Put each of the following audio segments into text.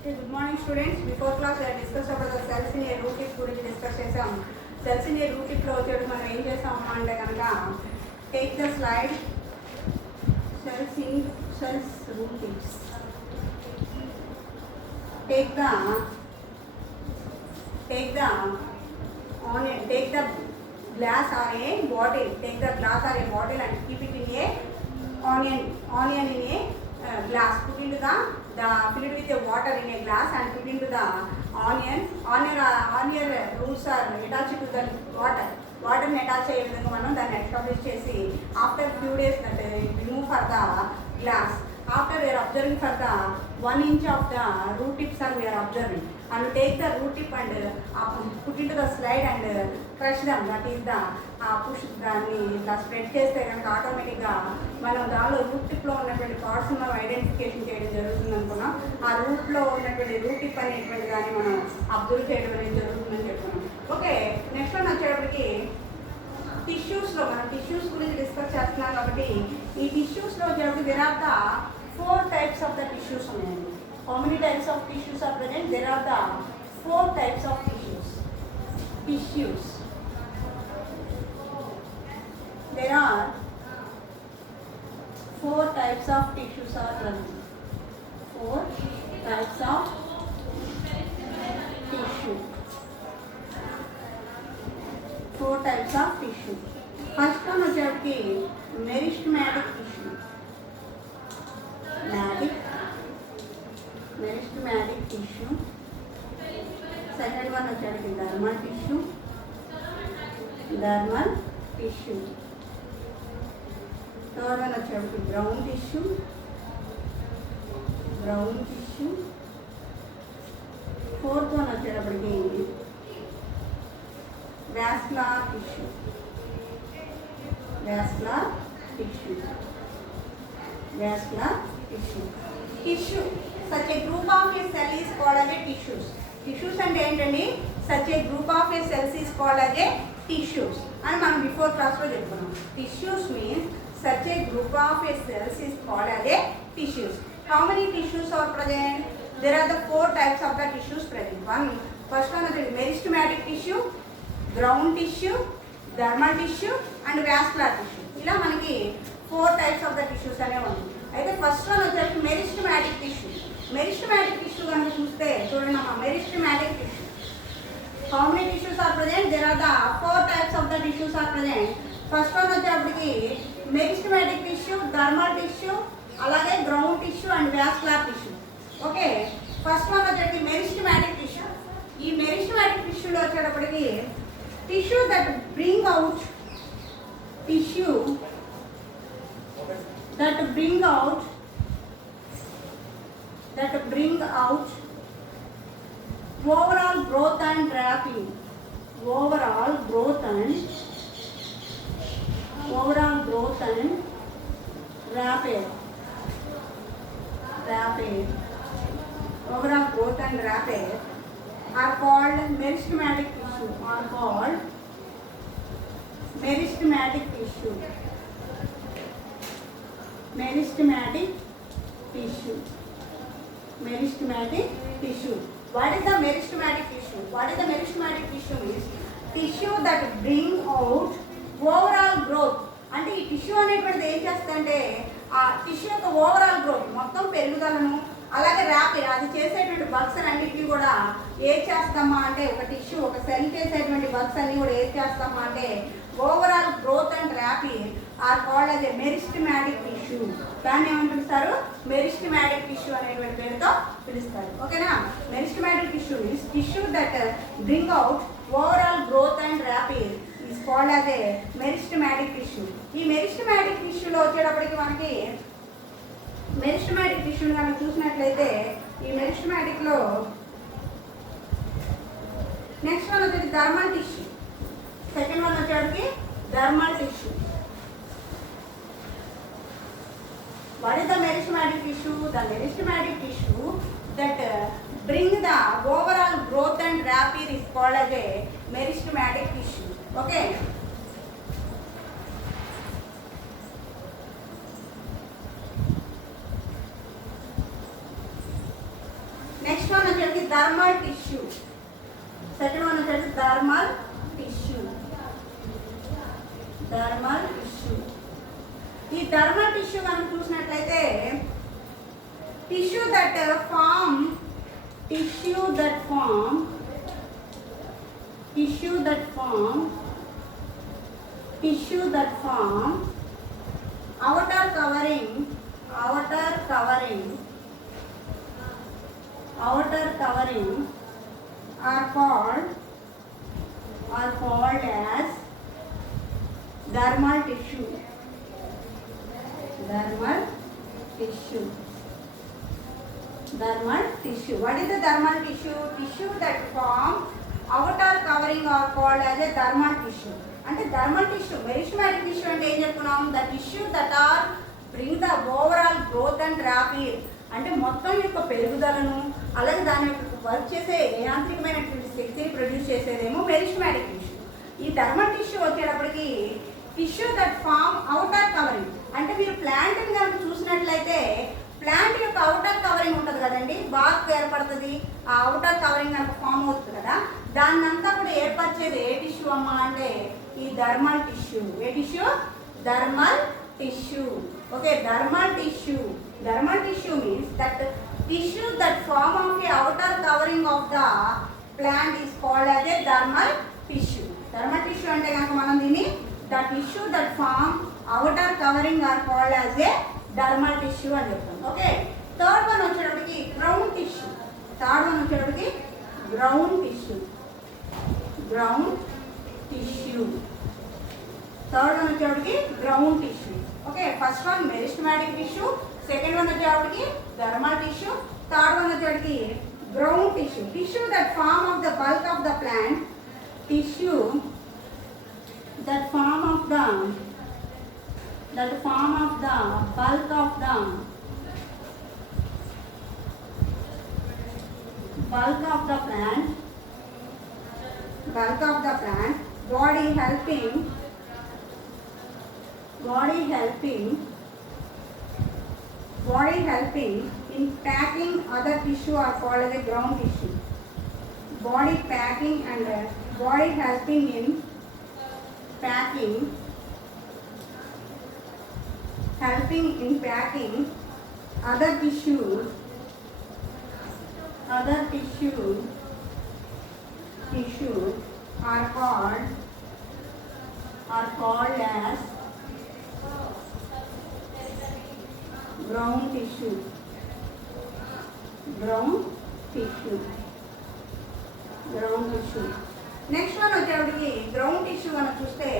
Okay, good morning students. Before class we have discussed about the cells in a root tip గురించి డిస్కస్ చేసాం. Cells in a root tip లో వచ్చేది మనం ఏం చేసాము అంటే కనుక take the slide cells root tips. Take the glass or a bottle. Take the glass or a bottle and keep it in a onion in a glass. Put into the fill it with the water in a glass and put into the onion roots are attached to the water ని అటాచ్ అయ్యే విధంగా మనం దాన్ని ఎస్టాబ్లిష్ చేసి after few days that remove for the glass. After we are observing for the 1 inch of the root tips are we are observing and take the root tip and put into the slide and crush them. That is the push దాన్ని ఇలా స్ప్రెడ్ చేస్తే కనుక ఆటోమేటిక్గా మనం దానిలో రూట్ టిప్లో ఉన్నటువంటి పార్ట్స్ మనం ఐడెంటిఫికేషన్ చేయడం జరుగుతుంది అనుకున్నాం. ఆ రూట్లో ఉన్నటువంటి రూట్ టిప్ అనేటువంటి దాన్ని మనం అబ్జర్వ్ చేయడం అనేది జరుగుతుందని చెప్తున్నాం. ఓకే, నెక్స్ట్ వన్ వచ్చేటప్పటికి టిష్యూస్లో మనం టిష్యూస్ గురించి డిస్కస్ చేస్తున్నాం కాబట్టి ఈ టిష్యూస్లో వచ్చేటప్పుడు there are the 4 types of the tissues ఉన్నాయండి. How many types of tissues are present? There are the 4 types of tissues. There are 4 types of tissues are present. 4 types of tissue. 4 types of tissue. First one వచ్చేటప్పటికి meristematic tissue. Meristematic tissue. Second one వచ్చేటప్పటికి dermal tissue. Third one వచ్చేటప్పటికి brown tissue. Fourth one వచ్చేటప్పటికి vascular tissue. Tissue. Such a group of a cell is called as a tissues. Tissues అంటే ఏంటండి? Such a group of a cells is called as a tissues. అని మనం బిఫోర్ క్లాస్లో చెప్పుకున్నాం. Tissues means such a group of a cells is called as a tissues. How many tissues are present? There are the 4 types of the tissues present. First one is meristematic tissue, brown tissue, dermal tissue and vascular tissue. ఇలా మనకి 4 types of the tissues అనేవి ఉన్నాయి. అయితే first one వచ్చేసి meristematic tissue. Meristematic tissue కనుక చూస్తే చూడండి అమ్మా, meristematic tissue. How many tissues are present? There are the 4 types of the tissues are present. First one వచ్చేప్పటికి మెరిస్టమాటిక్ టిష్యూ, డర్మల్ టిష్యూ, అలాగే ground tissue and vascular tissue. Okay, first one వచ్చేసి meristematic tissue. ఈ meristematic టిష్యూలో వచ్చేటప్పటికి tissue that bring out overall growth and wrapping. Overall growth and wrapping are called meristematic tissue. Meristematic tissue. What is the meristematic tissue? Means tissue that bring out overall growth. అంటే ఈ టిష్యూ అనేటువంటిది ఏం చేస్తుందంటే ఆ టిష్యూ యొక్క overall growth మొత్తం పెరుగుదలను అలాగే అది చేసేటువంటి వర్క్స్ అన్నిటినీ కూడా ఏం చేస్తామా అంటే ఒక టిష్యూ ఒక సెల్ చేసేటువంటి వర్క్స్ అన్ని కూడా ఏం చేస్తామా అంటే overall growth and rapid are called as a meristematic tissue. దాన్ని ఏమని పిలుస్తారు? మెరిస్టమాటిక్ టిష్యూ అనేటువంటి పేరుతో పిలుస్తారు. ఓకేనా? Meristematic tissue means tissue that bring out overall growth and rapid is called as a meristematic tissue. ఈ మెరిస్టమాటిక్ టిష్యూలో వచ్చేటప్పటికి మనకి మెరిస్టమాటిక్ టిష్యూని కనుక చూసినట్లయితే ఈ మెరిస్టమాటిక్లో నెక్స్ట్ వన్ వచ్చేది డర్మల్ టిష్యూ. సెకండ్ వన్ వచ్చేటికి dermal tissue. What is the meristematic tissue? The meristematic tissue that bring the overall growth and rapid is called as a meristematic tissue. Okay. Next one dermal tissue. Second one వచ్చేసి dermal tissue. Thermal tissue. ఈ dermal tissue మనం చూసినట్లయితే tissue that form outer covering are called as dermal tissue. Dermal tissue. What is the dermal tissue? Tissue that form outer covering are called as a dermal tissue. అంటే dermal tissue, meristematic tissue అంటే ఏం చెప్పుకున్నాం? The tissue that are bring the overall growth and rapid, అంటే మొత్తం యొక్క పెరుగుదలను అలాగే దాని యొక్క వర్క్ చేసే యాంత్రికమైనటువంటి శక్తిని ప్రొడ్యూస్ చేసేదేమో మెరిస్టమాటిక్ టిష్యూ. ఈ థర్మల్ టిష్యూ వచ్చేటప్పటికి tissue that form outer covering, అంటే మీరు ప్లాంట్ని కనుక చూసినట్లయితే ప్లాంట్ యొక్క అవుటర్ కవరింగ్ ఉంటుంది కదండి, బాగా ఏర్పడుతుంది. ఆ అవుటర్ కవరింగ్ కనుక ఫామ్ అవుతుంది కదా, దాన్నంతా కూడా ఏర్పరిచేది ఏ టిష్యూ అమ్మా అంటే ఈ థర్మల్ టిష్యూ. ఏ tissue? Thermal tissue. Okay, dermal tissue. Thermal tissue means that tissue that form of a outer covering of the plant is called as a dermal tissue. Thermal tissue అంటే కనుక మనం దీన్ని the tissue that form outer covering are called as a dermal tissue అని చెప్తాం. Okay, third one వచ్చేటప్పటికి ground tissue. Third one వచ్చేటప్పటికి ground tissue. Third one వచ్చేటప్పటికి ground tissue. Okay, first one meristematic tissue, second one వచ్చేటప్పటికి dermal tissue, third one వచ్చేటప్పటికి ground tissue. Tissue that form of the bulk of the plant. Tissue that form of the bulk of the plant, body helping in packing other tissue are called as a ground tissue. Body packing and body helping in packing other tissue are called as ground tissue. Next one వచ్చేటప్పటికి ground tissue మనం చూస్తే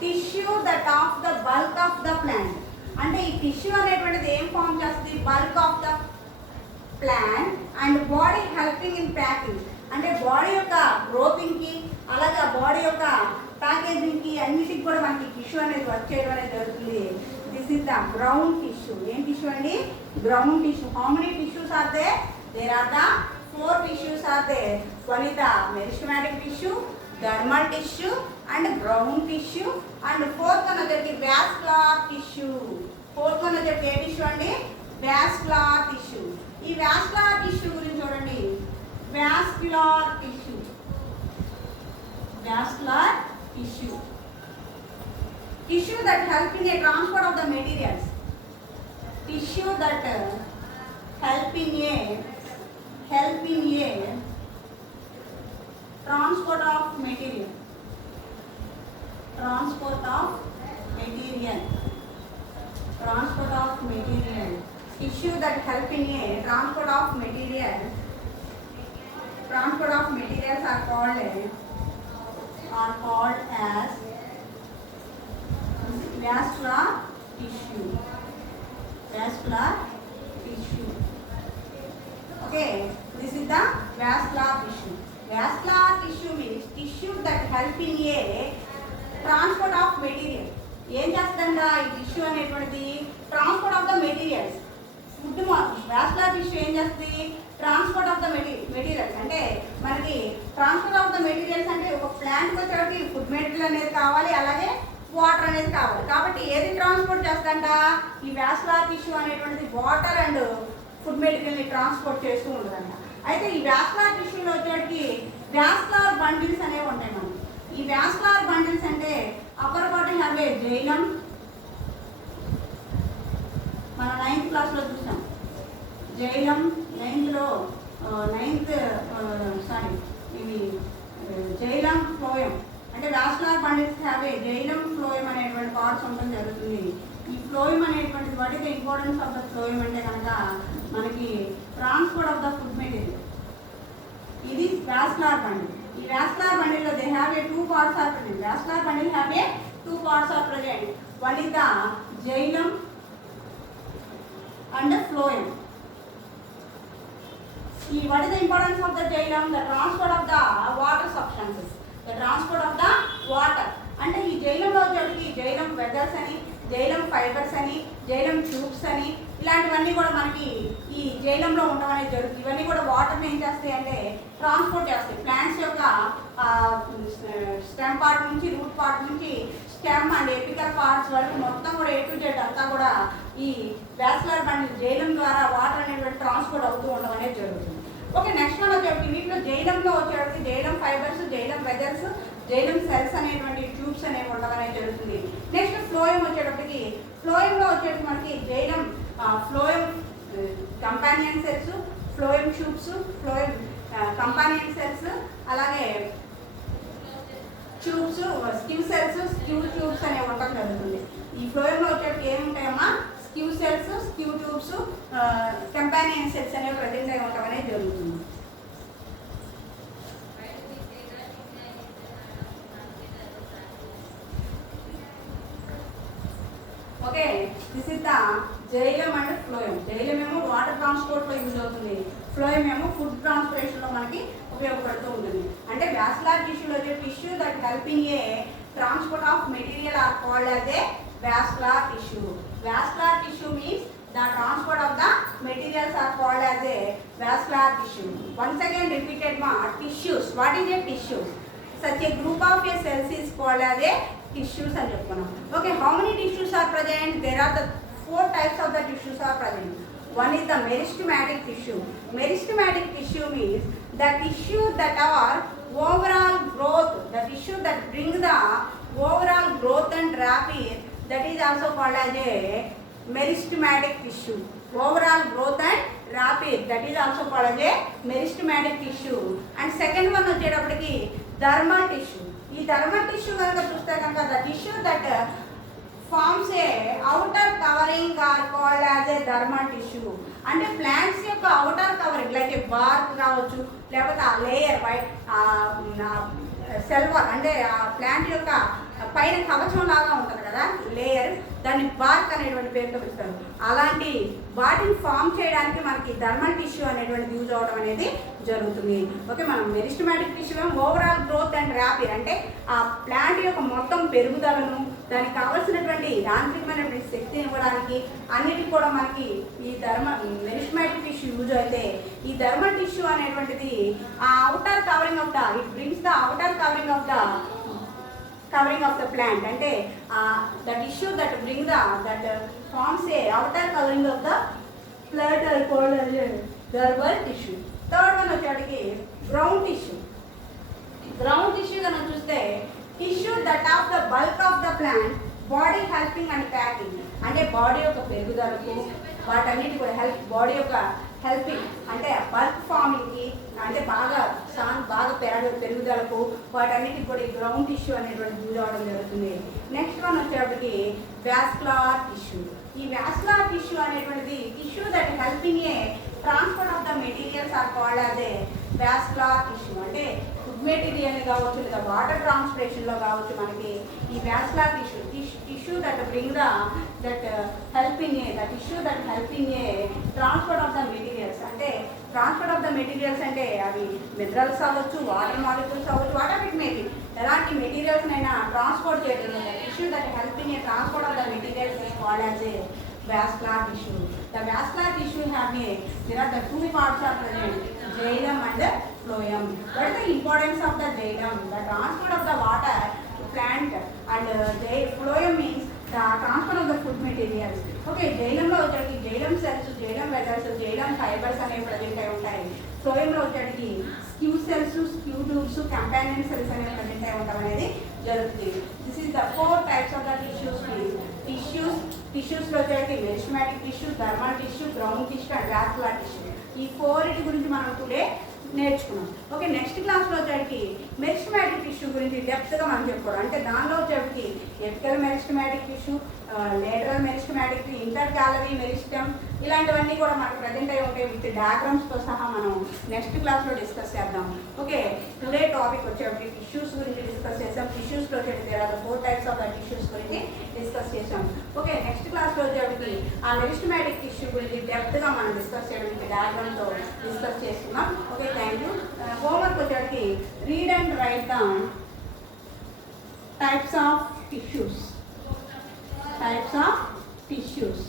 tissue that of the bulk of the plant, అంటే ఈ టిష్యూ అనేటువంటిది ఏం ఫామ్ చేస్తుంది? Bulk of the plant and body helping in packing, అంటే బాడీ యొక్క గ్రోతింగ్కి అలాగే బాడీ యొక్క ప్యాకేజింగ్కి అన్నిటికి కూడా మనకి టిష్యూ అనేది వర్క్ చేయడం అనేది జరుగుతుంది. This is the ground tissue. ఏం టిష్యూ అండి? Ground tissue. How many tissues are there? There are the 4 tissues are there. One is the meristematic tissue, dermal tissue and ground tissue, and fourth one is the vascular tissue. Fourth one is the tissue and vascular tissue. ఈ vascular tissue గురించి చూడండి. vascular tissue tissue that help in a transport of the materials. Tissue that help in a transport of material. Tissue that help in a transport of material. Transport of materials are called as vascular tissue. Okay, this is the vascular tissue. Vascular tissue means tissue that help in a transport of material. ఏం చేస్తుందా ఈ టిష్యూ అనేటువంటిది? Transport of the materials. Food vascular tissue ఏం చేస్తుంది? Transport of the materials. అంటే మనకి transport of the materials అంటే ఒక ప్లాంట్కి వచ్చేటికి ఫుడ్ మెటీరియల్ అనేది కావాలి, అలాగే వాటర్ అనేది కావాలి. కాబట్టి ఏది ట్రాన్స్పోర్ట్ చేస్తుందంట? ఈ vascular tissue అనేటువంటిది వాటర్ అండ్ ఫుడ్ మెటీరియల్ని ట్రాన్స్పోర్ట్ చేస్తూ ఉంటుందంట. అయితే ఈ వాస్కులర్ టిష్యూలో వచ్చేటికి వాస్కులర్ బండిల్స్ అనేవి ఉంటాయి మనకి. ఈ వాస్కులర్ బండిల్స్ అంటే upper bottom have a xylem, మన 9th క్లాస్లో చూసాం జైలం. 9th ఇవి జైలం ఫ్లోయం అంటే vascular bundles have a xylem phloem అనేటువంటి పార్ట్స్ ఉండడం జరుగుతుంది. ఈ ఫ్లోయం అనేటువంటిది what is the importance of the phloem అంటే కనుక మనకి transport of the food material. ఇది వాస్కులర్ బండిల్. ఈ వాస్కులర్ బండిల్లో they have a 2 parts are present. Vascular bundle have a 2 parts are present. One is the xylem and the phloem. What is the importance of the xylem? The transport of the water substances. The transport of the water. అంటే ఈ జైలంలో వచ్చేటికి xylem weathers అని, xylem fibres అని, xylem tubes అని ఇలాంటివన్నీ కూడా మనకి ఈ జైలంలో ఉండడం అనేది జరుగుతుంది. ఇవన్నీ కూడా వాటర్ని ఏం చేస్తాయి అంటే ట్రాన్స్పోర్ట్ చేస్తాయి. ప్లాంట్స్ యొక్క స్టెమ్ పార్ట్ నుంచి, రూట్ పార్ట్ నుంచి స్టెమ్ అండ్ ఎపికల్ పార్ట్స్ వరకు మొత్తం కూడా A to Z అంతా కూడా ఈ వాస్కులర్ బండిల్ జైలం ద్వారా వాటర్ అనేటువంటి ట్రాన్స్పోర్ట్ అవుతూ ఉండడం అనేది జరుగుతుంది. ఓకే, నెక్స్ట్ వన్ వచ్చేటికి వీటిలో జైలంలో వచ్చేటికి xylem fibres, xylem vessels, xylem cells అనేటువంటి ట్యూబ్స్ అనేవి ఉండడం అనేది జరుగుతుంది. నెక్స్ట్ ఫ్లోయం వచ్చేటప్పటికి ఫ్లోయంలో వచ్చేటికి మనకి xylem phloem companion cells, phloem tubes, phloem companion cells, అలాగే tubes, sieve cells, sieve tubes అనేవి ఉండడం జరుగుతుంది. ఈ ఫ్లోయంలో వచ్చేటికి ఏముంటాయమ్మా sieve cells, sieve tubes, companion cells అనేవి ప్రజెంట్ అయి ఉండడం అనేది జరుగుతుంది. Okay, this is the xylem and phloem. Xylem ఏమో వాటర్ ట్రాన్స్పోర్ట్లో యూజ్ అవుతుంది, ఫ్లోయం ఏమో ఫుడ్ ట్రాన్స్పోర్టేషన్లో మనకి ఉపయోగపడుతూ ఉంటుంది. అంటే వాస్కులర్ టిష్యూలో వచ్చే tissue that helping a transport of material are called as A vascular tissue. Vascular tissue means the transport of the materials are called as a vascular tissue. Once again repeated ma, tissues. What is a tissue? Such a group of a cells is called as a tissues అని చెప్పుకున్నాం. Okay, how many tissues are present? There are the 4 types of the tissues are present. One is the meristematic tissue. Meristematic tissue means the tissue that are overall growth, the tissue that brings the overall growth and rapid, that is also called as a meristematic tissue. Overall growth and rapid, that is also called as a meristematic tissue. And second one వచ్చేటప్పటికి dermal tissue. ఈ dermal tissue కనుక చూస్తే కనుక the tissue that forms a outer covering are called as a dermal tissue. అంటే ప్లాంట్స్ యొక్క outer covering like ఏ బార్క్ కావచ్చు, లేకపోతే ఆ లేయర్ బై సెల్వర్ అంటే ఆ ప్లాంట్ యొక్క పైన కవచం లాగా ఉంటుంది కదా లేయర్, దాన్ని బార్క్ అనేటువంటి పేరుతో పిలుస్తారు. అలాంటి వాటిని ఫామ్ చేయడానికి మనకి డర్మల్ టిష్యూ అనేటువంటిది యూజ్ అవడం అనేది జరుగుతుంది. ఓకే, మనం meristematic tissue overall growth and rapid అంటే ఆ ప్లాంట్ యొక్క మొత్తం పెరుగుదలను, దానికి కావలసినటువంటి యాంత్రికమైనటువంటి శక్తిని ఇవ్వడానికి అన్నిటికీ కూడా మనకి ఈ మెరిస్టమాటిక్ టిష్యూ యూజ్ అయితే, ఈ డర్మల్ టిష్యూ అనేటువంటిది ఆ outer covering of the it brings the outer covering of the plant అంటే the tissue that bring that forms a outer covering of the plant are called as a dermal tissue. Third one వచ్చేటికి ground tissue. Ground tissue కనుక చూస్తే tissue that of the bulk of the plant body helping and packing అంటే బాడీ యొక్క పెరుగుదలకు వాటన్నిటి కూడా బాడీ యొక్క హెల్పింగ్ అంటే బల్క్ ఫార్మింగ్కి అంటే బాగా పెరుగుదలకు వాటన్నిటికి కూడా ఈ గ్రౌండ్ టిష్యూ అనేటువంటి యూజ్ అవ్వడం జరుగుతుంది. నెక్స్ట్ వన్ వచ్చేటప్పటికి వాస్కులర్ టిష్యూ. ఈ వాస్కులర్ టిష్యూ అనేటువంటిది tissue that helping a transport of the materials are called as a vascular tissue. అంటే ఫుడ్ మెటీరియల్ కావచ్చు లేదా వాటర్ ట్రాన్స్పోర్టేషన్లో కావచ్చు మనకి ఈ vascular tissue that bring that helping a transport of the materials. అంటే ట్రాన్స్పోర్ట్ ఆఫ్ ద మెటీరియల్స్ అంటే అవి మినరల్స్ అవ్వచ్చు, వాటర్ మాలిక్యూల్స్ అవ్వచ్చు, వాటర్ ఇట్ మేబీ ఎలాంటి మెటీరియల్స్ అయినా ట్రాన్స్పోర్ట్ చేయడం tissue that helping a transport of the materials is called as A vascular tissue. The vascular tissue there are the 2 parts are present, xylem and phloem. What is the importance of the xylem? The transport of the water to plant, and phloem means the transfer of the food materials. Okay, జైలంలో వచ్చేటికి xylem cells, xylem vessels, xylem fibres అనేవి present అయి ఉంటాయి. ఫ్లోయంలో వచ్చేటికి sieve cells, sieve tubes, companion cells అనేవి present అయి ఉండడం అనేది జరుగుతుంది. This is the 4 types of the tissues. టిష్యూస్లో వచ్చేటికి meristematic tissue, thermal tissue, ground tissue and vascular tissue. ఈ 4 గురించి మనం టుడే నేర్చుకున్నాం. ఓకే, నెక్స్ట్ క్లాస్లో వచ్చేటికి మెరిస్టమాటిక్ టిష్యూ గురించి డెప్త్గా మనం చెప్పుకోవడం. అంటే దానిలో వచ్చేటికి apical meristematic tissue, lateral meristematic, intercalary meristem, ఇలాంటివన్నీ కూడా మనకు ప్రజెంట్ అయి ఉంటాయి విత్ డయాగ్రామ్స్తో సహా. మనం నెక్స్ట్ క్లాస్లో డిస్కస్ చేద్దాం. ఓకే, టుడే టాపిక్ వచ్చేటికి టిష్యూస్ గురించి డిస్కస్ చేసాం. టిష్యూస్లో వచ్చేటికి 4 types ఆఫ్ ద టిష్యూస్ గురించి డిస్కస్ చేసాం. ఓకే, నెక్స్ట్ క్లాస్లో వచ్చేటికి ఆ మెరిస్టమాటిక్ టిష్యూ గురించి డెప్త్గా మనం డిస్కస్ చేయడానికి డయాగ్రామ్తో డిస్కస్ చేస్తున్నాం. Okay, thank you. హోంవర్క్ వచ్చేటికి read and write the types of tissues. Types of tissues.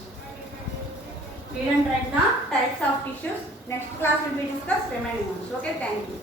Read and write the types of tissues. Next class will be discussed remaining ones. Okay, thank you.